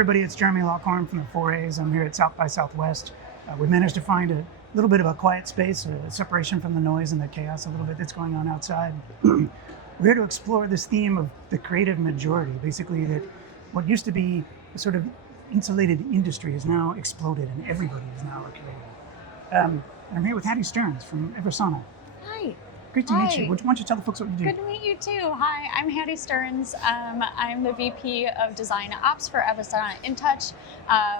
everybody, it's Jeremy Lockhorn from the 4As. I'm here at South by Southwest. We managed to find a little bit of a quiet space, a separation from the noise and the chaos a little bit that's going on outside. We're here to explore this theme of the creative majority, basically that what used to be a sort of insulated industry has now exploded and everybody is now a creative. I'm here with Hattie Stearns from EVERSANA. Hi. Great to meet you. Why don't you tell the folks what you do? Good to meet you too. Hi, I'm Hattie Stearns. I'm the VP of Design Ops for EVERSANA INTOUCH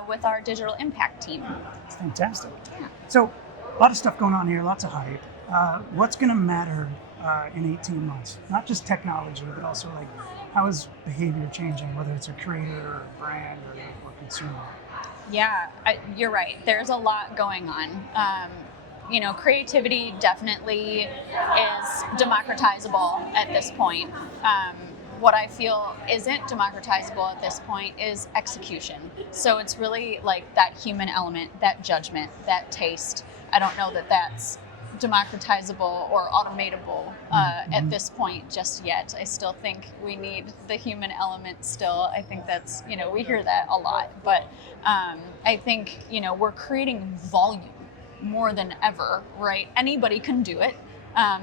with our digital impact team. That's fantastic. Yeah. So, a lot of stuff going on here, lots of hype. What's going to matter in 18 months? Not just technology, but also like how is behavior changing, whether it's a creator or a brand or consumer? Yeah, you're right. There's a lot going on. Creativity definitely is democratizable at this point. What I feel isn't democratizable at this point is execution. So it's really like that human element, that judgment, that taste. I don't know that that's democratizable or automatable at this point just yet. I still think we need the human element still. I think that's, we hear that a lot. But I think, we're creating volume more than ever, right? Anybody can do it.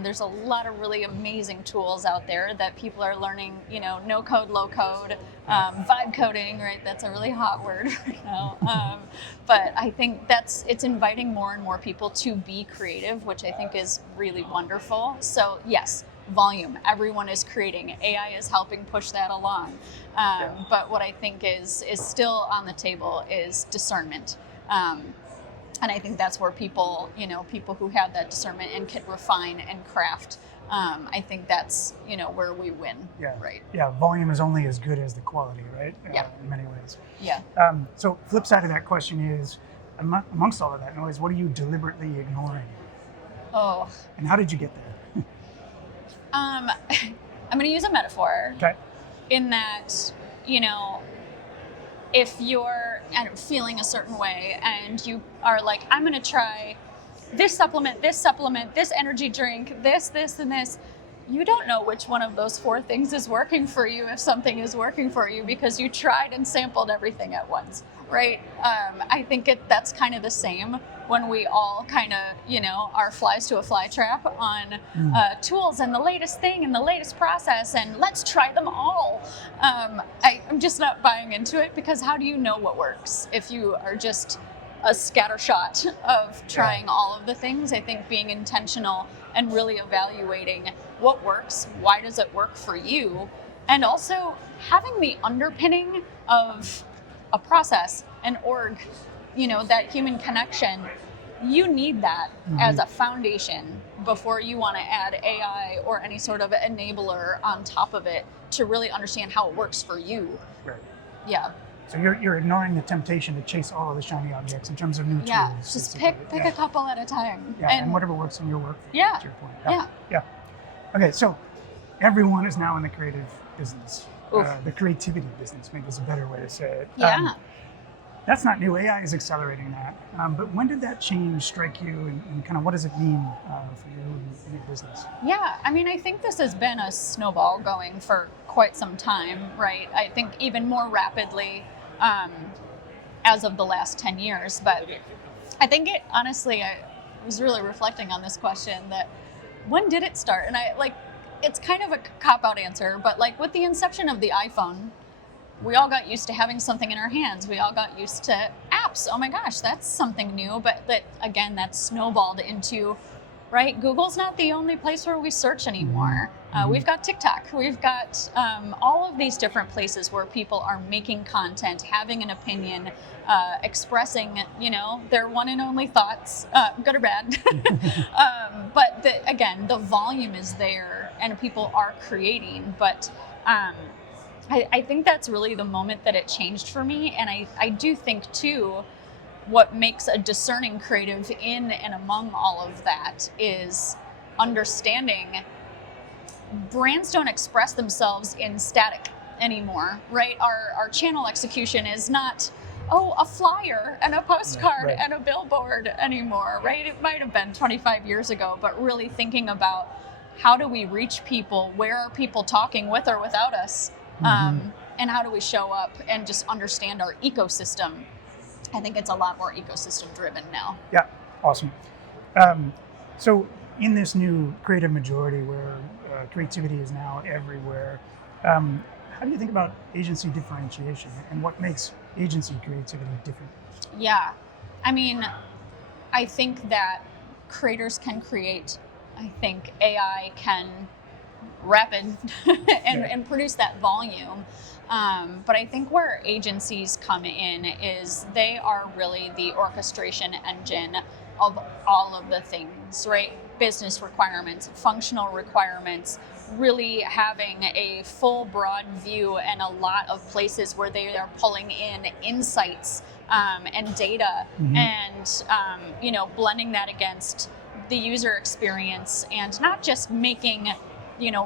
There's a lot of really amazing tools out there that people are learning, no code, low code, vibe coding, right? That's a really hot word right now. But I think it's inviting more and more people to be creative, which I think is really wonderful. So yes, volume, everyone is creating. AI is helping push that along. But what I think is still on the table is discernment. And I think that's where people who have that discernment and can refine and craft, I think that's, where we win. Yeah. Right. Yeah. Volume is only as good as the quality, right? Yeah. In many ways. Yeah. So flip side of that question is, amongst all of that noise, what are you deliberately ignoring? Oh. And how did you get there? I'm going to use a metaphor. Okay. In that, if you're feeling a certain way and you are like, I'm going to try this supplement, this energy drink, this, and this, you don't know which one of those 4 things is working for you if something is working for you because you tried and sampled everything at once, right? I think that's kind of the same when we all kind of, are flies to a fly trap on tools and the latest thing and the latest process and let's try them all. I'm just not buying into it because how do you know what works if you are just a scattershot of trying all of the things? I think being intentional and really evaluating what works, why does it work for you, and also having the underpinning of a process, an org, that human connection. You need that as a foundation before you want to add AI or any sort of enabler on top of it to really understand how it works for you. Right. Yeah. So you're ignoring the temptation to chase all of the shiny objects in terms of new tools. Yeah, just pick a couple at a time. Yeah, and whatever works in your work. Yeah. To your point. Yeah. Okay, so everyone is now in the creative business. The creativity business, maybe is a better way to say it. Yeah. That's not new. AI is accelerating that. But when did that change strike you and kind of what does it mean for you in your business? Yeah, I think this has been a snowball going for quite some time, right? I think even more rapidly as of the last 10 years. But I think honestly, I was really reflecting on this question that when did it start? And it's kind of a cop-out answer, but like with the inception of the iPhone, we all got used to having something in our hands. We all got used to apps. Oh my gosh, that's something new. But that snowballed into, right? Google's not the only place where we search anymore. We've got TikTok. We've got all of these different places where people are making content, having an opinion, expressing, their one and only thoughts, good or bad. But the volume is there and people are creating. But I think that's really the moment that it changed for me. And I do think, too, what makes a discerning creative in and among all of that is understanding brands don't express themselves in static anymore, right? Our channel execution is not, a flyer and a postcard and a billboard anymore, right? It might have been 25 years ago, but really thinking about how do we reach people? Where are people talking with or without us? and how do we show up and just understand our ecosystem. I think it's a lot more ecosystem driven now. Yeah, awesome. So in this new creative majority where creativity is now everywhere, how do you think about agency differentiation and what makes agency creativity different? Yeah, I mean, I think that creators can create. I think AI can rapid and produce that volume. But I think where agencies come in is they are really the orchestration engine of all of the things, right? Business requirements, functional requirements, really having a full broad view and a lot of places where they are pulling in insights and data and, blending that against the user experience and not just making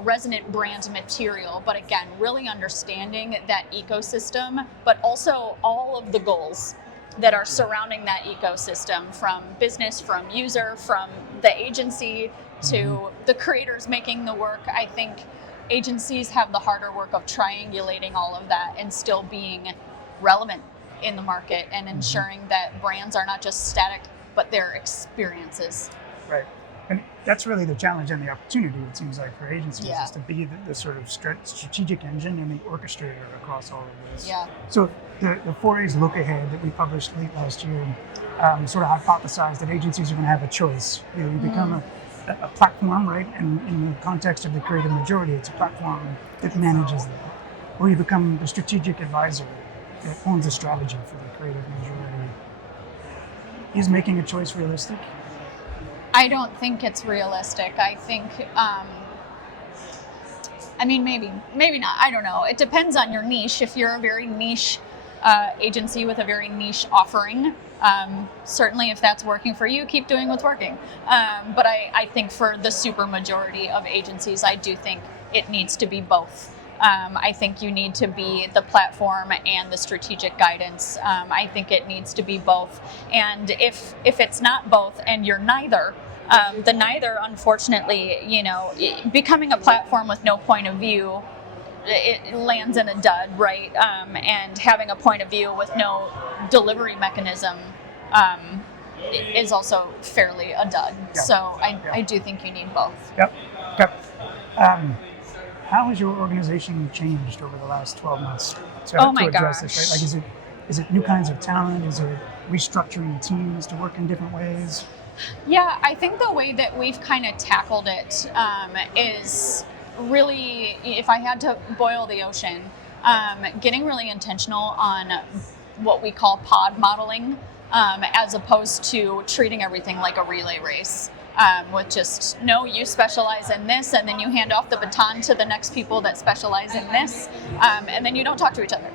resonant brand material, but again, really understanding that ecosystem, but also all of the goals that are surrounding that ecosystem, from business, from user, from the agency to the creators making the work. I think agencies have the harder work of triangulating all of that and still being relevant in the market and ensuring that brands are not just static, but their experiences. Right. And that's really the challenge and the opportunity, it seems like, for agencies, Yeah. is to be the sort of strategic engine and the orchestrator across all of this. Yeah. So the 4A's look ahead that we published late last year sort of hypothesized that agencies are going to have a choice. You become a platform, right? And in the context of the creative majority, it's a platform that manages that. Or you become the strategic advisor that owns the strategy for the creative majority. Is making a choice realistic? I don't think it's realistic. I think, maybe not. I don't know. It depends on your niche. If you're a very niche agency with a very niche offering, certainly if that's working for you, keep doing what's working. But I think for the super majority of agencies, I do think it needs to be both. I think you need to be the platform and the strategic guidance. I think it needs to be both. And if it's not both and you're neither, the neither, unfortunately, becoming a platform with no point of view, it lands in a dud, right? And having a point of view with no delivery mechanism is also fairly a dud. Yeah. So I do think you need both. Yep. How has your organization changed over the last 12 months to address this? Right? Like, is it new kinds of talent? Is it restructuring teams to work in different ways? Yeah, I think the way that we've kind of tackled it is really, if I had to boil the ocean, getting really intentional on what we call pod modeling, as opposed to treating everything like a relay race. With just, no, you specialize in this, and then you hand off the baton to the next people that specialize in this, and then you don't talk to each other.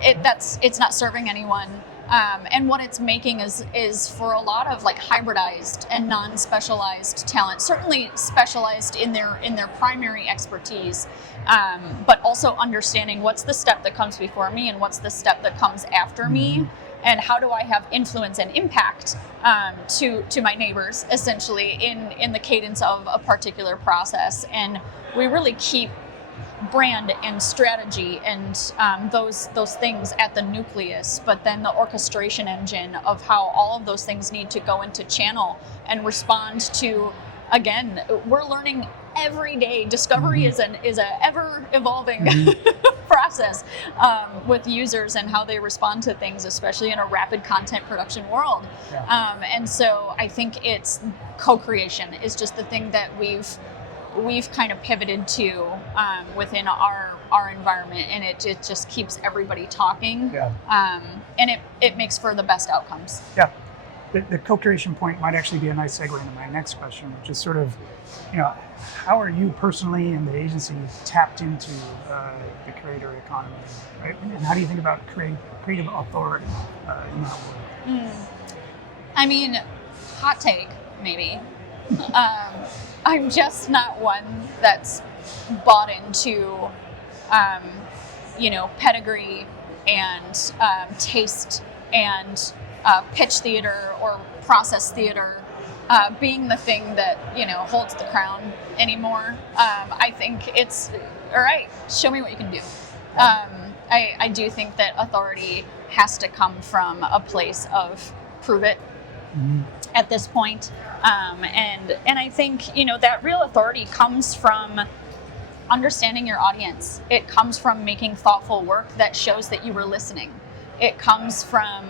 It's not serving anyone. And what it's making is for a lot of like hybridized and non-specialized talent, certainly specialized in their primary expertise, but also understanding what's the step that comes before me and what's the step that comes after me. And how do I have influence and impact to my neighbors, essentially, in the cadence of a particular process? And we really keep brand and strategy and those things at the nucleus, but then the orchestration engine of how all of those things need to go into channel and respond to. Again, we're learning every day. Discovery is a ever evolving process with users and how they respond to things, especially in a rapid content production world. Yeah. And so I think it's co-creation is just the thing that we've kind of pivoted to within our environment, and it just keeps everybody talking. Yeah. And it makes for the best outcomes. Yeah. The co-creation point might actually be a nice segue into my next question, which is sort of, how are you personally and the agency tapped into the creator economy, right? And how do you think about creative authority in that world? I mean, hot take, maybe. I'm just not one that's bought into, pedigree and taste and pitch theater or process theater being the thing that holds the crown anymore. I think it's all right. Show me what you can do. I do think that authority has to come from a place of prove it at this point. And I think, that real authority comes from understanding your audience. It comes from making thoughtful work that shows that you were listening. It comes from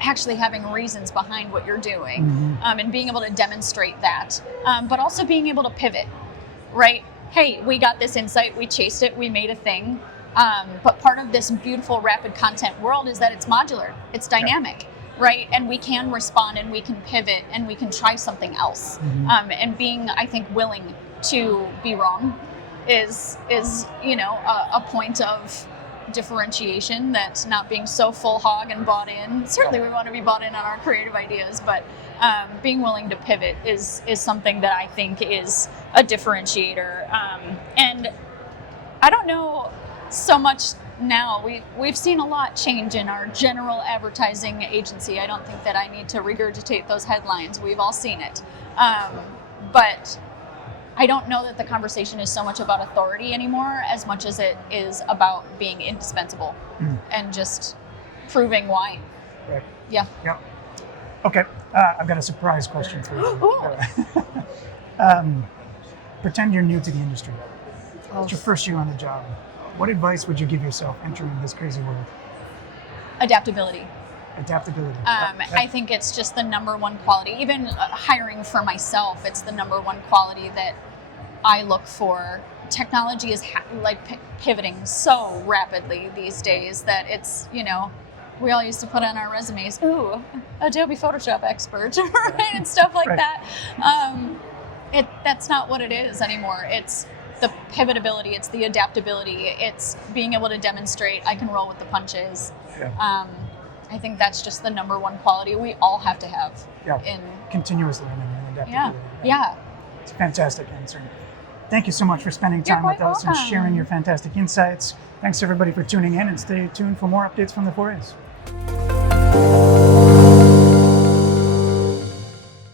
actually having reasons behind what you're doing, and being able to demonstrate that, but also being able to pivot, right? Hey, we got this insight, we chased it, we made a thing. But part of this beautiful rapid content world is that it's modular, it's dynamic, right? And we can respond and we can pivot and we can try something else. And being, I think, willing to be wrong is a point of differentiation, that not being so full hog and bought in. Certainly we want to be bought in on our creative ideas, but being willing to pivot is something that I think is a differentiator. And I don't know so much now. We've seen a lot change in our general advertising agency. I don't think that I need to regurgitate those headlines. We've all seen it. But I don't know that the conversation is so much about authority anymore as much as it is about being indispensable and just proving why. Right. Yeah. Yep. Okay. I've got a surprise question for you. Pretend you're new to the industry. It's your first year on the job. What advice would you give yourself entering this crazy world? Adaptability. Adaptability. I think it's just the number one quality. Even hiring for myself, it's the number one quality that I look for. Technology is pivoting so rapidly these days that it's, we all used to put on our resumes, ooh, Adobe Photoshop expert, right? And stuff like that. That's not what it is anymore. It's the pivotability, it's the adaptability, it's being able to demonstrate I can roll with the punches. Yeah. I think that's just the number one quality we all have to have. Yeah. In continuous learning and adaptability. Yeah. It's a fantastic answer. Thank you so much for spending time with us and sharing your fantastic insights. Thanks everybody for tuning in, and stay tuned for more updates from the 4As.